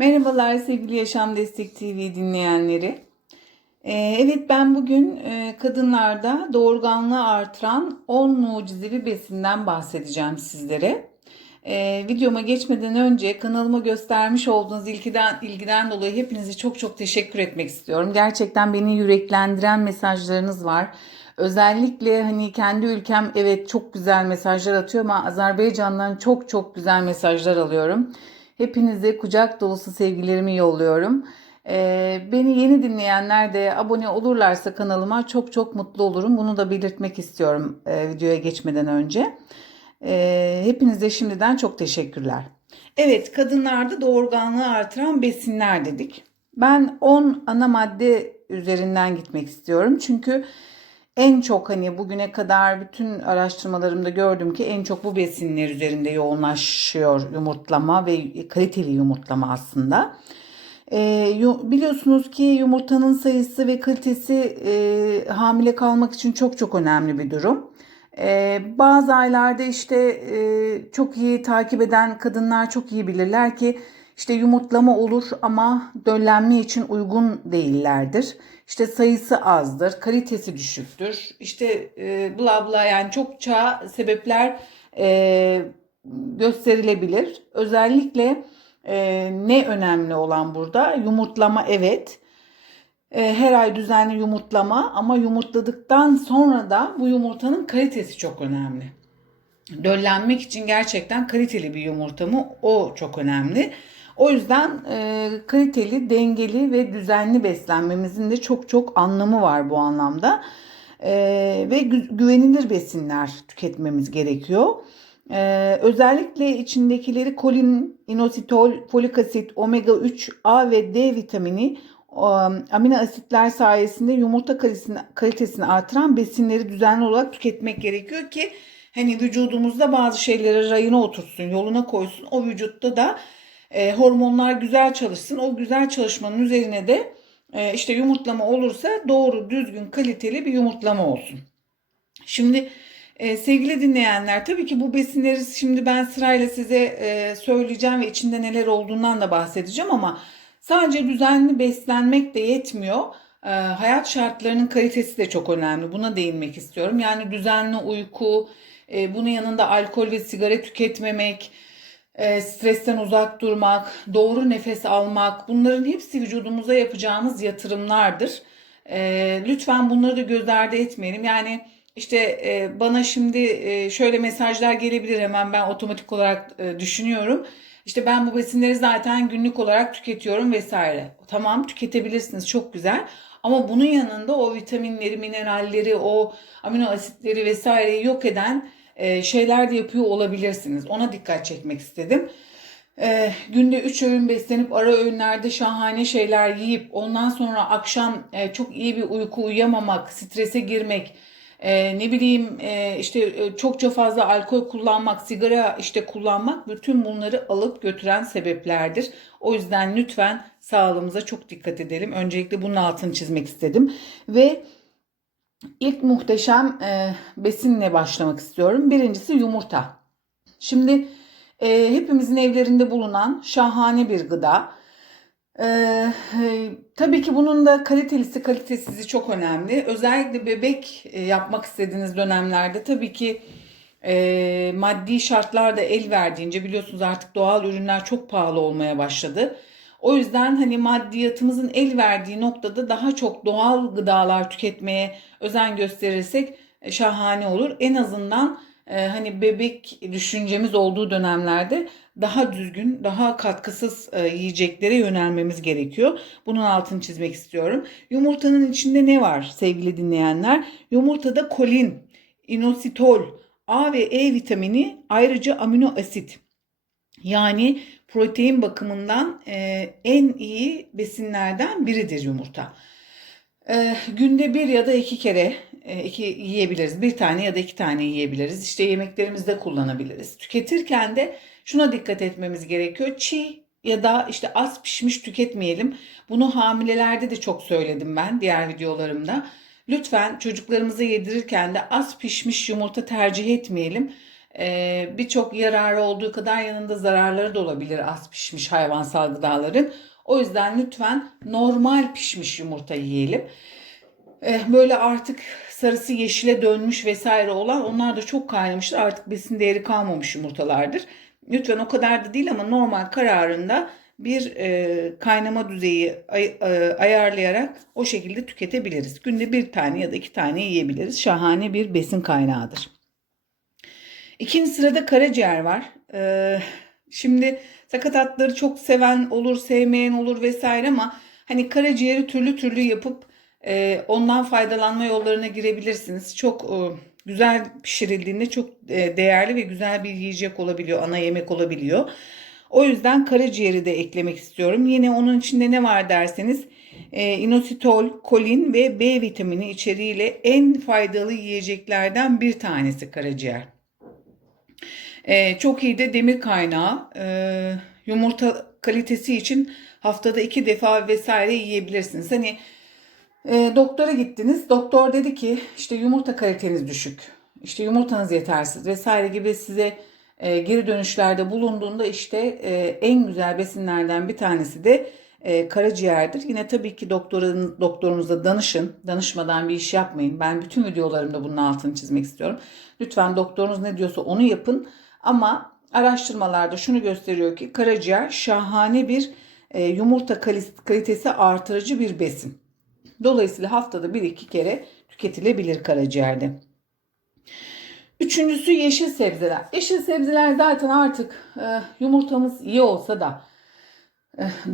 Merhabalar sevgili Yaşam Destek TV dinleyenleri. Ee, evet ben bugün e, kadınlarda doğurganlığı artıran 10 mucizevi besinden bahsedeceğim sizlere. Ee, videoma geçmeden önce kanalıma göstermiş olduğunuz ilgiden, ilgiden dolayı hepinize çok çok teşekkür etmek istiyorum. Gerçekten beni yüreklendiren mesajlarınız var. Özellikle hani kendi ülkem evet çok güzel mesajlar atıyor ama Azerbaycan'dan çok çok güzel mesajlar alıyorum. Hepinize kucak dolusu sevgilerimi yolluyorum. Ee, beni yeni dinleyenler de abone olurlarsa kanalıma çok çok mutlu olurum. Bunu da belirtmek istiyorum e, videoya geçmeden önce. Ee, hepinize şimdiden çok teşekkürler. Evet, kadınlarda doğurganlığı artıran besinler dedik. Ben 10 ana madde üzerinden gitmek istiyorum. Çünkü en çok hani bugüne kadar bütün araştırmalarımda gördüm ki en çok bu besinler üzerinde yoğunlaşıyor yumurtlama ve kaliteli yumurtlama aslında. Ee, biliyorsunuz ki yumurtanın sayısı ve kalitesi e, hamile kalmak için çok çok önemli bir durum. Ee, bazı aylarda işte e, çok iyi takip eden kadınlar çok iyi bilirler ki işte yumurtlama olur ama döllenme için uygun değillerdir. İşte sayısı azdır, kalitesi düşüktür. İşte e, bla bla yani çokça sebepler e, gösterilebilir. Özellikle e, ne önemli olan burada? Yumurtlama evet. E, her ay düzenli yumurtlama ama yumurtladıktan sonra da bu yumurtanın kalitesi çok önemli. Döllenmek için gerçekten kaliteli bir yumurta mı? O çok önemli. O yüzden e, kaliteli, dengeli ve düzenli beslenmemizin de çok çok anlamı var bu anlamda. E, ve gü- güvenilir besinler tüketmemiz gerekiyor. E, özellikle içindekileri kolin, inositol, folik asit, omega 3, A ve D vitamini, amino asitler sayesinde yumurta kalitesini, kalitesini artıran besinleri düzenli olarak tüketmek gerekiyor ki hani vücudumuzda bazı şeyleri rayına otursun, yoluna koysun. O vücutta da e, hormonlar güzel çalışsın. O güzel çalışmanın üzerine de e, işte yumurtlama olursa doğru, düzgün, kaliteli bir yumurtlama olsun. Şimdi e, sevgili dinleyenler tabii ki bu besinleri şimdi ben sırayla size e, söyleyeceğim ve içinde neler olduğundan da bahsedeceğim ama sadece düzenli beslenmek de yetmiyor. E, hayat şartlarının kalitesi de çok önemli. Buna değinmek istiyorum. Yani düzenli uyku, e, bunun yanında alkol ve sigara tüketmemek, e, stresten uzak durmak, doğru nefes almak bunların hepsi vücudumuza yapacağımız yatırımlardır. E, lütfen bunları da göz ardı etmeyelim. Yani işte e, bana şimdi e, şöyle mesajlar gelebilir hemen ben otomatik olarak e, düşünüyorum. İşte ben bu besinleri zaten günlük olarak tüketiyorum vesaire. Tamam tüketebilirsiniz çok güzel. Ama bunun yanında o vitaminleri, mineralleri, o amino asitleri vesaireyi yok eden e, şeyler de yapıyor olabilirsiniz. Ona dikkat çekmek istedim. E, günde 3 öğün beslenip ara öğünlerde şahane şeyler yiyip ondan sonra akşam e, çok iyi bir uyku uyuyamamak, strese girmek, e, ne bileyim e, işte e, çokça fazla alkol kullanmak, sigara işte kullanmak bütün bunları alıp götüren sebeplerdir. O yüzden lütfen sağlığımıza çok dikkat edelim. Öncelikle bunun altını çizmek istedim ve İlk muhteşem e, besinle başlamak istiyorum. Birincisi yumurta. Şimdi e, hepimizin evlerinde bulunan şahane bir gıda. E, e, tabii ki bunun da kalitelisi kalitesizi çok önemli. Özellikle bebek e, yapmak istediğiniz dönemlerde tabii ki e, maddi şartlar da el verdiğince biliyorsunuz artık doğal ürünler çok pahalı olmaya başladı. O yüzden hani maddiyatımızın el verdiği noktada daha çok doğal gıdalar tüketmeye özen gösterirsek e, şahane olur. En azından e, hani bebek düşüncemiz olduğu dönemlerde daha düzgün, daha katkısız e, yiyeceklere yönelmemiz gerekiyor. Bunun altını çizmek istiyorum. Yumurtanın içinde ne var sevgili dinleyenler? Yumurtada kolin, inositol, A ve E vitamini ayrıca amino asit. Yani protein bakımından e, en iyi besinlerden biridir yumurta. E, günde bir ya da iki kere e, iki yiyebiliriz. Bir tane ya da iki tane yiyebiliriz. İşte yemeklerimizde kullanabiliriz. Tüketirken de şuna dikkat etmemiz gerekiyor. Çiğ ya da işte az pişmiş tüketmeyelim. Bunu hamilelerde de çok söyledim ben diğer videolarımda. Lütfen çocuklarımıza yedirirken de az pişmiş yumurta tercih etmeyelim. Ee, Birçok yararı olduğu kadar yanında zararları da olabilir az pişmiş hayvansal gıdaların. O yüzden lütfen normal pişmiş yumurta yiyelim. Eh, Böyle artık sarısı yeşile dönmüş vesaire olan onlar da çok kaynamıştır. Artık besin değeri kalmamış yumurtalardır. Lütfen o kadar da değil ama normal kararında bir e, kaynama düzeyi e, ayarlayarak o şekilde tüketebiliriz. Günde bir tane ya da iki tane yiyebiliriz. Şahane bir besin kaynağıdır. İkinci sırada karaciğer var. Ee, şimdi sakatatları çok seven olur, sevmeyen olur vesaire ama hani karaciğeri türlü türlü yapıp e, ondan faydalanma yollarına girebilirsiniz. Çok e, güzel pişirildiğinde çok e, değerli ve güzel bir yiyecek olabiliyor, ana yemek olabiliyor. O yüzden karaciğeri de eklemek istiyorum. Yine onun içinde ne var derseniz inositol, kolin ve B vitamini içeriğiyle en faydalı yiyeceklerden bir tanesi karaciğer. Ee, çok iyi de demir kaynağı. Ee, yumurta kalitesi için haftada iki defa vesaire yiyebilirsiniz. Hani e, doktora gittiniz. Doktor dedi ki işte yumurta kaliteniz düşük. İşte yumurtanız yetersiz vesaire gibi size e, geri dönüşlerde bulunduğunda işte e, en güzel besinlerden bir tanesi de e, karaciğerdir. Yine tabii ki doktorun, doktorunuza danışın. Danışmadan bir iş yapmayın. Ben bütün videolarımda bunun altını çizmek istiyorum. Lütfen doktorunuz ne diyorsa onu yapın. Ama araştırmalarda şunu gösteriyor ki karaciğer şahane bir e, yumurta kalitesi artırıcı bir besin. Dolayısıyla haftada bir iki kere tüketilebilir karaciğerde. Üçüncüsü yeşil sebzeler. Yeşil sebzeler zaten artık e, yumurtamız iyi olsa da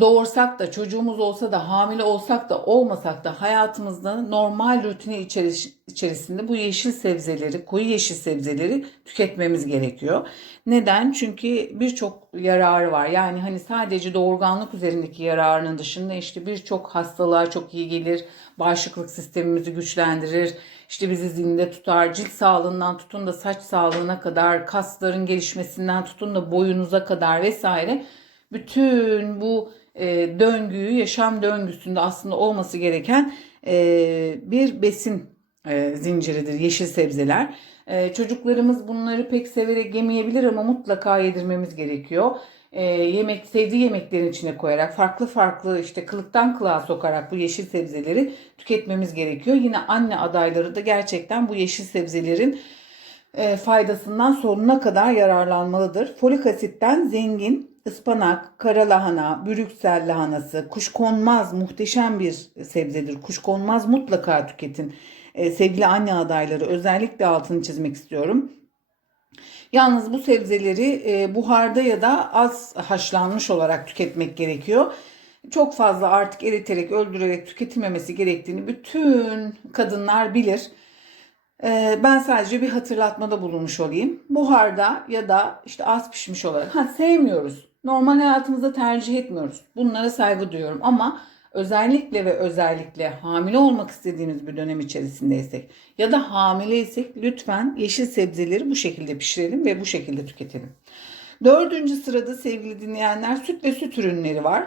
doğursak da çocuğumuz olsa da hamile olsak da olmasak da hayatımızda normal rutini içeris- içerisinde bu yeşil sebzeleri, koyu yeşil sebzeleri tüketmemiz gerekiyor. Neden? Çünkü birçok yararı var. Yani hani sadece doğurganlık üzerindeki yararının dışında işte birçok hastalığa çok iyi gelir. Bağışıklık sistemimizi güçlendirir. İşte bizi zinde tutar. Cilt sağlığından tutun da saç sağlığına kadar, kasların gelişmesinden tutun da boyunuza kadar vesaire bütün bu e, döngüyü yaşam döngüsünde aslında olması gereken e, bir besin e, zinciridir yeşil sebzeler. E, çocuklarımız bunları pek severek yemeyebilir ama mutlaka yedirmemiz gerekiyor. E, yemek sevdiği yemeklerin içine koyarak farklı farklı işte kılıktan kılığa sokarak bu yeşil sebzeleri tüketmemiz gerekiyor. Yine anne adayları da gerçekten bu yeşil sebzelerin e, faydasından sonuna kadar yararlanmalıdır. Folik asitten zengin ıspanak, kara lahana, brüksel lahanası, kuşkonmaz muhteşem bir sebzedir. Kuşkonmaz mutlaka tüketin. E, sevgili anne adayları özellikle altını çizmek istiyorum. Yalnız bu sebzeleri e, buharda ya da az haşlanmış olarak tüketmek gerekiyor. Çok fazla artık eriterek, öldürerek tüketilmemesi gerektiğini bütün kadınlar bilir. Ee, ben sadece bir hatırlatmada bulunmuş olayım. Buharda ya da işte az pişmiş olarak. Ha sevmiyoruz. Normal hayatımızda tercih etmiyoruz. Bunlara saygı duyuyorum ama özellikle ve özellikle hamile olmak istediğimiz bir dönem içerisindeysek ya da hamileysek lütfen yeşil sebzeleri bu şekilde pişirelim ve bu şekilde tüketelim. Dördüncü sırada sevgili dinleyenler süt ve süt ürünleri var.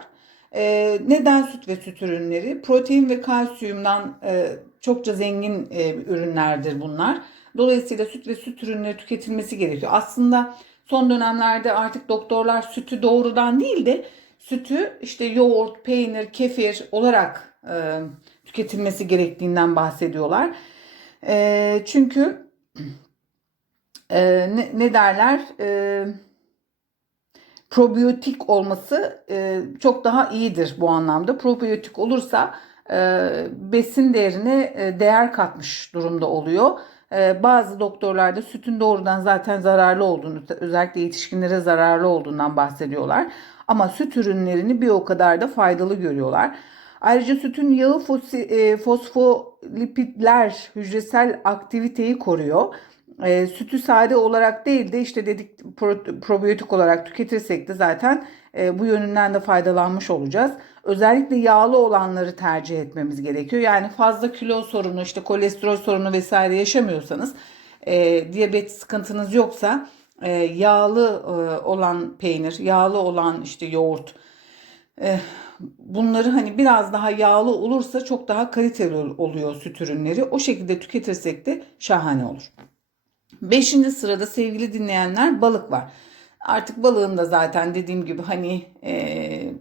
Ee, neden süt ve süt ürünleri? Protein ve kalsiyumdan e, çokça zengin e, ürünlerdir bunlar. Dolayısıyla süt ve süt ürünleri tüketilmesi gerekiyor. Aslında son dönemlerde artık doktorlar sütü doğrudan değil de sütü işte yoğurt, peynir, kefir olarak e, tüketilmesi gerektiğinden bahsediyorlar. E, çünkü e, ne, ne derler? E, probiyotik olması e, çok daha iyidir bu anlamda. Probiyotik olursa e, besin değerine e, değer katmış durumda oluyor. E, bazı doktorlarda sütün doğrudan zaten zararlı olduğunu, özellikle yetişkinlere zararlı olduğundan bahsediyorlar. Ama süt ürünlerini bir o kadar da faydalı görüyorlar. Ayrıca sütün yağı e, fosfolipidler hücresel aktiviteyi koruyor. E, sütü sade olarak değil de işte dedik pro- probiyotik olarak tüketirsek de zaten e, bu yönünden de faydalanmış olacağız. Özellikle yağlı olanları tercih etmemiz gerekiyor. Yani fazla kilo sorunu, işte kolesterol sorunu vesaire yaşamıyorsanız, e, diyabet sıkıntınız yoksa e, yağlı e, olan peynir, yağlı olan işte yoğurt, e, bunları hani biraz daha yağlı olursa çok daha kaliteli oluyor süt ürünleri. O şekilde tüketirsek de şahane olur. Beşinci sırada sevgili dinleyenler balık var. Artık balığın da zaten dediğim gibi hani e,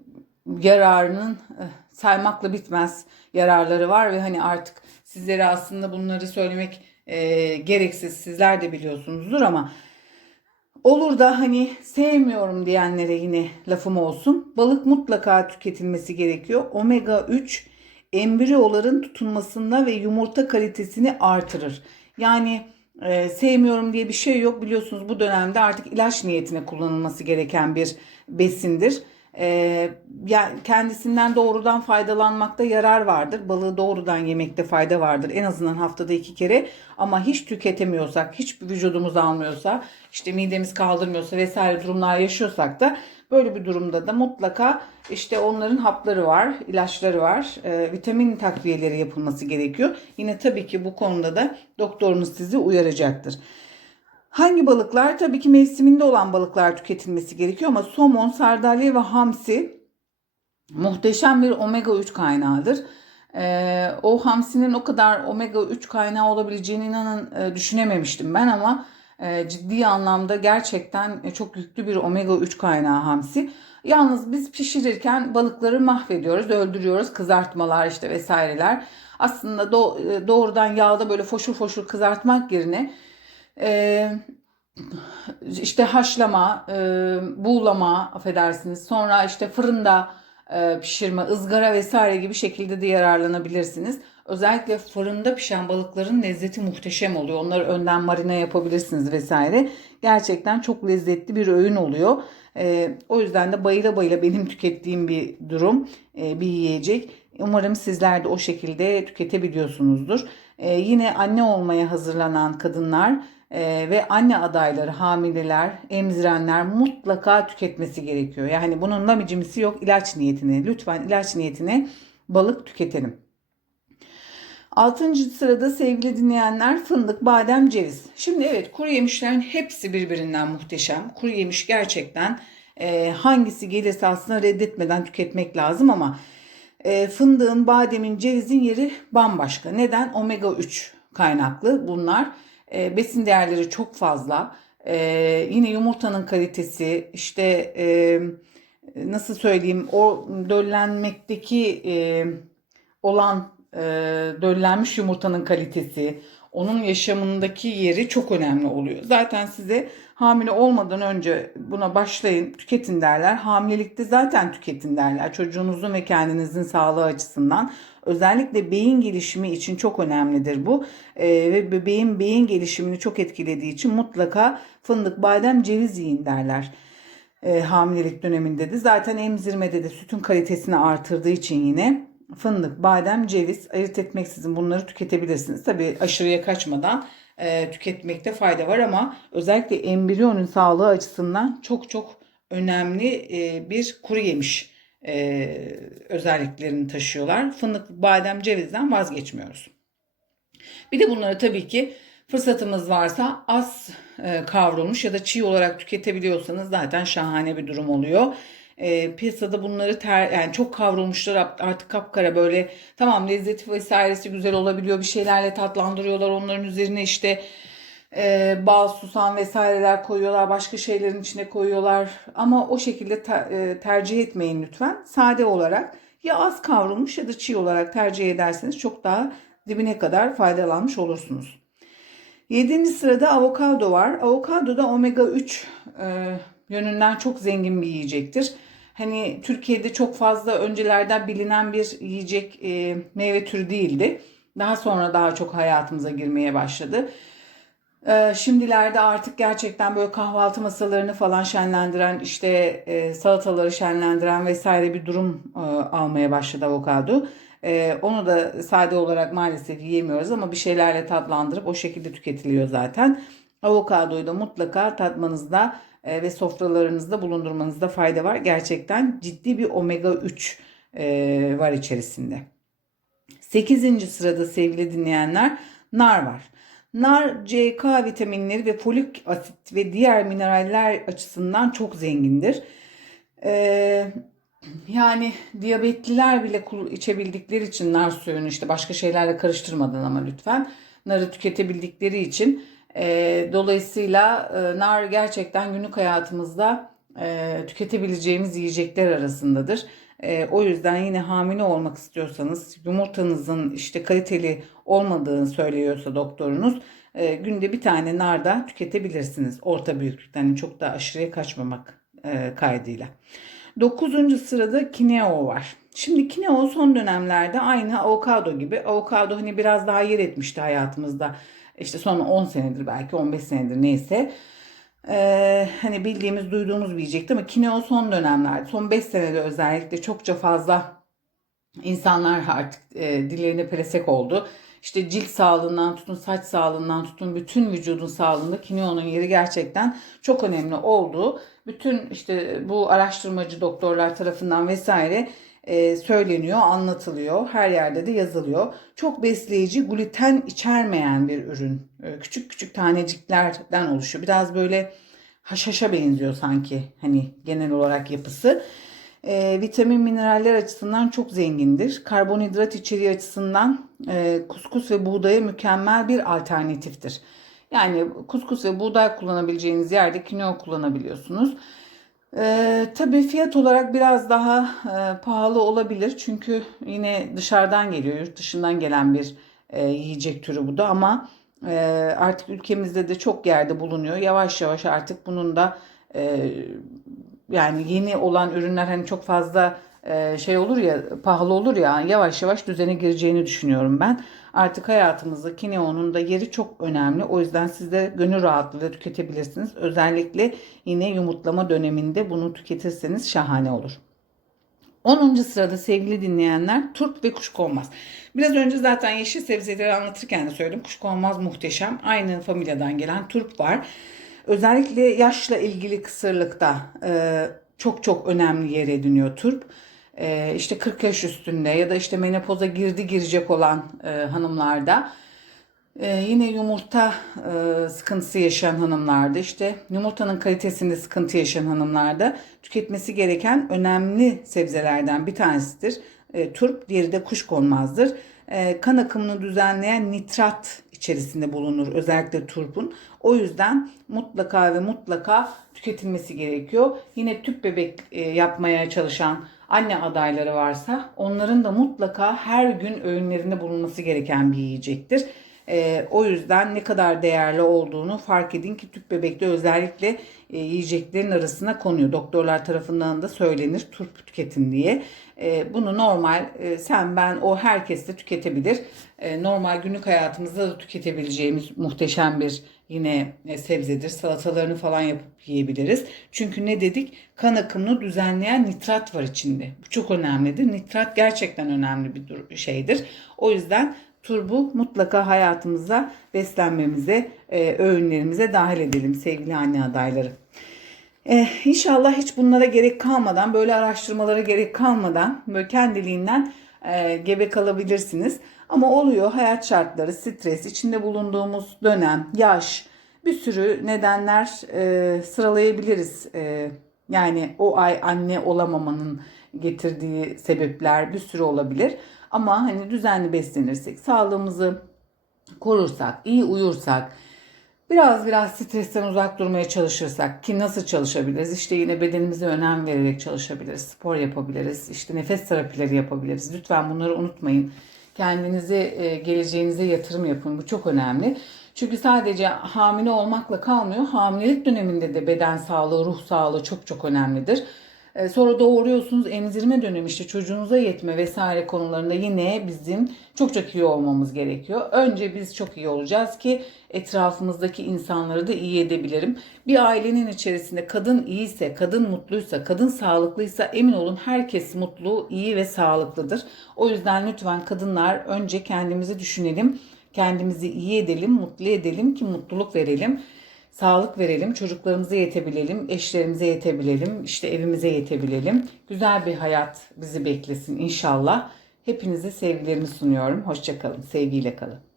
yararının e, saymakla bitmez yararları var ve hani artık sizlere aslında bunları söylemek e, gereksiz sizler de biliyorsunuzdur ama olur da hani sevmiyorum diyenlere yine lafım olsun. Balık mutlaka tüketilmesi gerekiyor. Omega 3 embriyoların tutunmasında ve yumurta kalitesini artırır. Yani e, sevmiyorum diye bir şey yok. Biliyorsunuz bu dönemde artık ilaç niyetine kullanılması gereken bir besindir. E, kendisinden doğrudan faydalanmakta yarar vardır. Balığı doğrudan yemekte fayda vardır. En azından haftada iki kere. Ama hiç tüketemiyorsak, hiç vücudumuz almıyorsa, işte midemiz kaldırmıyorsa vesaire durumlar yaşıyorsak da böyle bir durumda da mutlaka işte onların hapları var, ilaçları var, e, vitamin takviyeleri yapılması gerekiyor. Yine tabii ki bu konuda da doktorunuz sizi uyaracaktır. Hangi balıklar? Tabii ki mevsiminde olan balıklar tüketilmesi gerekiyor ama somon, sardalya ve hamsi muhteşem bir omega 3 kaynağıdır. Ee, o hamsinin o kadar omega 3 kaynağı olabileceğini inanın e, düşünememiştim ben ama e, ciddi anlamda gerçekten e, çok yüklü bir omega 3 kaynağı hamsi. Yalnız biz pişirirken balıkları mahvediyoruz, öldürüyoruz. Kızartmalar işte vesaireler. Aslında do- e, doğrudan yağda böyle foşur foşur kızartmak yerine e, işte haşlama, e, buğulama affedersiniz. Sonra işte fırında e, pişirme, ızgara vesaire gibi şekilde de yararlanabilirsiniz. Özellikle fırında pişen balıkların lezzeti muhteşem oluyor. Onları önden marine yapabilirsiniz vesaire. Gerçekten çok lezzetli bir öğün oluyor. E, o yüzden de bayıla bayıla benim tükettiğim bir durum, e, bir yiyecek. Umarım sizler de o şekilde tüketebiliyorsunuzdur. E, yine anne olmaya hazırlanan kadınlar ee, ve anne adayları, hamileler, emzirenler mutlaka tüketmesi gerekiyor. Yani bunun namicimisi yok ilaç niyetine. Lütfen ilaç niyetine balık tüketelim. Altıncı sırada sevgili dinleyenler fındık, badem, ceviz. Şimdi evet kuru yemişlerin hepsi birbirinden muhteşem. Kuru yemiş gerçekten e, hangisi gelirse aslında reddetmeden tüketmek lazım ama e, fındığın, bademin, cevizin yeri bambaşka. Neden? Omega 3 kaynaklı bunlar. E, besin değerleri çok fazla. E, yine yumurtanın kalitesi işte e, nasıl söyleyeyim o döllenmekteki e, olan e, döllenmiş yumurtanın kalitesi onun yaşamındaki yeri çok önemli oluyor. Zaten size hamile olmadan önce buna başlayın tüketin derler. Hamilelikte zaten tüketin derler. Çocuğunuzun ve kendinizin sağlığı açısından. Özellikle beyin gelişimi için çok önemlidir bu. Ee, ve bebeğin beyin gelişimini çok etkilediği için mutlaka fındık, badem, ceviz yiyin derler. Ee, hamilelik döneminde de zaten emzirmede de sütün kalitesini artırdığı için yine fındık, badem, ceviz ayırt etmeksizin bunları tüketebilirsiniz. Tabii aşırıya kaçmadan e, tüketmekte fayda var ama özellikle embriyonun sağlığı açısından çok çok önemli e, bir kuru yemiş e, özelliklerini taşıyorlar. Fındık, badem, cevizden vazgeçmiyoruz. Bir de bunları tabii ki fırsatımız varsa az e, kavrulmuş ya da çiğ olarak tüketebiliyorsanız zaten şahane bir durum oluyor. E, piyasada bunları ter, yani çok kavrulmuşlar artık kapkara böyle tamam lezzeti vesairesi güzel olabiliyor bir şeylerle tatlandırıyorlar onların üzerine işte e, bal, susam vesaireler koyuyorlar. Başka şeylerin içine koyuyorlar. Ama o şekilde ter, e, tercih etmeyin lütfen. Sade olarak ya az kavrulmuş ya da çiğ olarak tercih ederseniz çok daha dibine kadar faydalanmış olursunuz. Yedinci sırada avokado var. Avokado da omega 3 e, yönünden çok zengin bir yiyecektir. Hani Türkiye'de çok fazla öncelerden bilinen bir yiyecek e, meyve türü değildi. Daha sonra daha çok hayatımıza girmeye başladı. Ee, şimdilerde artık gerçekten böyle kahvaltı masalarını falan şenlendiren işte e, salataları şenlendiren vesaire bir durum e, almaya başladı avokado. E, onu da sade olarak maalesef yiyemiyoruz ama bir şeylerle tatlandırıp o şekilde tüketiliyor zaten. Avokadoyu da mutlaka tatmanızda e, ve sofralarınızda bulundurmanızda fayda var. Gerçekten ciddi bir omega 3 e, var içerisinde. 8. sırada sevgili dinleyenler nar var. Nar CK vitaminleri ve folik asit ve diğer mineraller açısından çok zengindir. Ee, yani diyabetliler bile içebildikleri için nar suyunu işte başka şeylerle karıştırmadan ama lütfen narı tüketebildikleri için E, dolayısıyla e, nar gerçekten günlük hayatımızda e, tüketebileceğimiz yiyecekler arasındadır. E, o yüzden yine hamile olmak istiyorsanız yumurtanızın işte kaliteli olmadığını söylüyorsa doktorunuz günde bir tane nar da tüketebilirsiniz. Orta büyüklükten yani çok da aşırıya kaçmamak kaydıyla. Dokuzuncu sırada kineo var. Şimdi kineo son dönemlerde aynı avokado gibi. Avokado hani biraz daha yer etmişti hayatımızda. İşte son 10 senedir belki 15 senedir neyse. Ee, hani bildiğimiz duyduğumuz bir yiyecekti ama kineo son dönemlerde son 5 senede özellikle çokça fazla insanlar artık e, dillerine pelesek oldu. İşte cilt sağlığından tutun, saç sağlığından tutun, bütün vücudun sağlığında kineonun yeri gerçekten çok önemli olduğu bütün işte bu araştırmacı doktorlar tarafından vesaire e, söyleniyor, anlatılıyor. Her yerde de yazılıyor. Çok besleyici, gluten içermeyen bir ürün. E, küçük küçük taneciklerden oluşuyor. Biraz böyle haşhaşa benziyor sanki hani genel olarak yapısı. E, vitamin mineraller açısından çok zengindir. Karbonhidrat içeriği açısından e, kuskus ve buğdaya mükemmel bir alternatiftir. Yani kuskus ve buğday kullanabileceğiniz yerde kinoa kullanabiliyorsunuz. Ee, tabii fiyat olarak biraz daha e, pahalı olabilir. Çünkü yine dışarıdan geliyor, yurt dışından gelen bir e, yiyecek türü bu da ama e, artık ülkemizde de çok yerde bulunuyor. Yavaş yavaş artık bunun da e, yani yeni olan ürünler hani çok fazla şey olur ya pahalı olur ya yavaş yavaş düzene gireceğini düşünüyorum ben. Artık hayatımızda kineonun da yeri çok önemli. O yüzden siz de gönül rahatlığıyla tüketebilirsiniz. Özellikle yine yumurtlama döneminde bunu tüketirseniz şahane olur. 10. sırada sevgili dinleyenler turp ve kuşkonmaz. Biraz önce zaten yeşil sebzeleri anlatırken de söyledim. Kuşkonmaz muhteşem. Aynı familyadan gelen turp var. Özellikle yaşla ilgili kısırlıkta e, çok çok önemli yer ediniyor turp. E, işte 40 yaş üstünde ya da işte menopoza girdi girecek olan e, hanımlarda ee, yine yumurta e, sıkıntısı yaşayan hanımlarda işte yumurtanın kalitesinde sıkıntı yaşayan hanımlarda tüketmesi gereken önemli sebzelerden bir tanesidir. E, turp diğeri de kuşkonmazdır. E, kan akımını düzenleyen nitrat içerisinde bulunur özellikle turpun. O yüzden mutlaka ve mutlaka tüketilmesi gerekiyor. Yine tüp bebek e, yapmaya çalışan anne adayları varsa onların da mutlaka her gün öğünlerinde bulunması gereken bir yiyecektir. E, o yüzden ne kadar değerli olduğunu fark edin ki tüp bebekte özellikle e, yiyeceklerin arasına konuyor. Doktorlar tarafından da söylenir turp tüketin diye. E, bunu normal e, sen ben o herkes de tüketebilir. E, normal günlük hayatımızda da tüketebileceğimiz muhteşem bir yine e, sebzedir. Salatalarını falan yapıp yiyebiliriz. Çünkü ne dedik? Kan akımını düzenleyen nitrat var içinde. Bu çok önemlidir. Nitrat gerçekten önemli bir şeydir. O yüzden turbu mutlaka hayatımıza, beslenmemize, e, öğünlerimize dahil edelim sevgili anne adayları. Ee, inşallah hiç bunlara gerek kalmadan, böyle araştırmalara gerek kalmadan böyle kendiliğinden e, gebe kalabilirsiniz. Ama oluyor hayat şartları, stres, içinde bulunduğumuz dönem, yaş, bir sürü nedenler e, sıralayabiliriz. E, yani o ay anne olamamanın getirdiği sebepler bir sürü olabilir. Ama hani düzenli beslenirsek, sağlığımızı korursak, iyi uyursak, biraz biraz stresten uzak durmaya çalışırsak ki nasıl çalışabiliriz? İşte yine bedenimize önem vererek çalışabiliriz, spor yapabiliriz, işte nefes terapileri yapabiliriz. Lütfen bunları unutmayın. Kendinize, e, geleceğinize yatırım yapın. Bu çok önemli. Çünkü sadece hamile olmakla kalmıyor. Hamilelik döneminde de beden sağlığı, ruh sağlığı çok çok önemlidir. Ee, sonra doğuruyorsunuz emzirme dönemi işte çocuğunuza yetme vesaire konularında yine bizim çok çok iyi olmamız gerekiyor. Önce biz çok iyi olacağız ki etrafımızdaki insanları da iyi edebilirim. Bir ailenin içerisinde kadın iyiyse, kadın mutluysa, kadın sağlıklıysa emin olun herkes mutlu, iyi ve sağlıklıdır. O yüzden lütfen kadınlar önce kendimizi düşünelim, kendimizi iyi edelim, mutlu edelim ki mutluluk verelim sağlık verelim, çocuklarımıza yetebilelim, eşlerimize yetebilelim, işte evimize yetebilelim. Güzel bir hayat bizi beklesin inşallah. Hepinize sevgilerimi sunuyorum. Hoşçakalın, sevgiyle kalın.